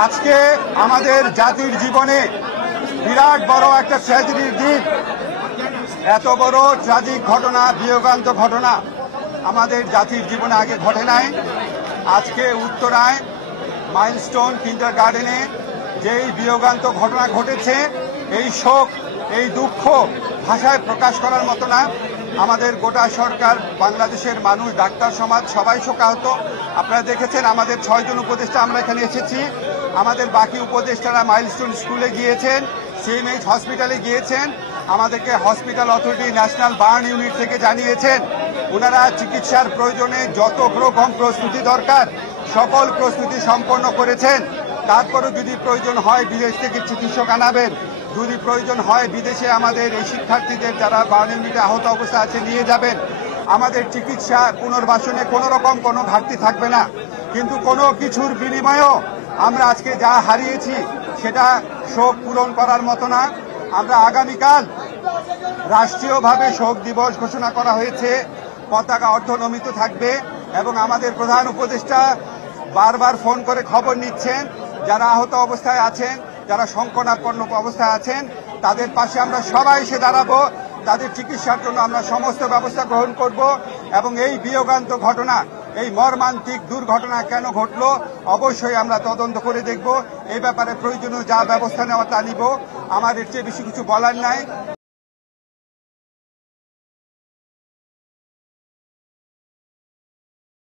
আজকে আমাদের জাতির জীবনে বিরাট বড় একটা ট্র্যাজেডির দিন। এত বড় ট্র্যাজিক ঘটনা, বিয়োগান্ত ঘটনা আমাদের জাতির জীবনে আগে ঘটে নাই। আজকে উত্তরায় মাইলস্টোন কিন্ডার গার্ডেনে যেই বিয়োগান্ত ঘটনা ঘটেছে, এই শোক, এই দুঃখ ভাষায় প্রকাশ করার মতো না। আমাদের গোটা সরকার, বাংলাদেশের মানুষ, ডাক্তার সমাজ সবাই শোকাহত। আপনারা দেখেছেন আমাদের 6 জন উপদেষ্টা আমরা এখানে এসেছি। আমাদের বাকি উপদেষ্টারা মাইলস্টোন স্কুলে গিয়েছেন, সিএমএইচ হসপিটালে গিয়েছেন। আমাদেরকে hospital authority, national burn unit থেকে জানিয়েছেন ওনারা চিকিৎসার প্রয়োজনে যত রকম প্রস্তুতি দরকার সকল প্রস্তুতি সম্পন্ন করেছেন। তারপরও যদি প্রয়োজন হয় বিদেশ থেকে চিকিৎসক আনাবেন, যদি প্রয়োজন হয় বিদেশে আমাদের এই শিক্ষার্থীদের যারা বার্ন ইউনিটে আহত অবস্থা আছে নিয়ে যাবেন। আমাদের চিকিৎসা পুনর্বাসনে কোনো রকম কোনো ঘাটতি থাকবে না। কিন্তু কোনো কিছুর বিনিময়েও আমরা আজকে যা হারিয়েছি সেটা শোক পূরণ করার মতো না। আমরা আগামীকাল রাষ্ট্রীয়ভাবে শোক দিবস ঘোষণা করা হয়েছে, পতাকা অর্ধনমিত থাকবে এবং আমাদের প্রধান উপদেষ্টা বারবার ফোন করে খবর নিচ্ছেন যারা আহত অবস্থায় আছেন, যারা সংকটাপন্ন অবস্থায় আছেন, তাদের পাশে আমরা সবাই এসে দাঁড়াবো। তাদের চিকিৎসার জন্য আমরা সমস্ত ব্যবস্থা গ্রহণ করব এবং এই বিয়োগান্ত ঘটনা, এই মর্মান্তিক দুর্ঘটনা কেন ঘটলো অবশ্যই আমরা তদন্ত করে দেখব। এই ব্যাপারে প্রয়োজনীয় যা ব্যবস্থা নেওয়া তা নিব। আমার এর চেয়ে বেশি কিছু বলার নাই।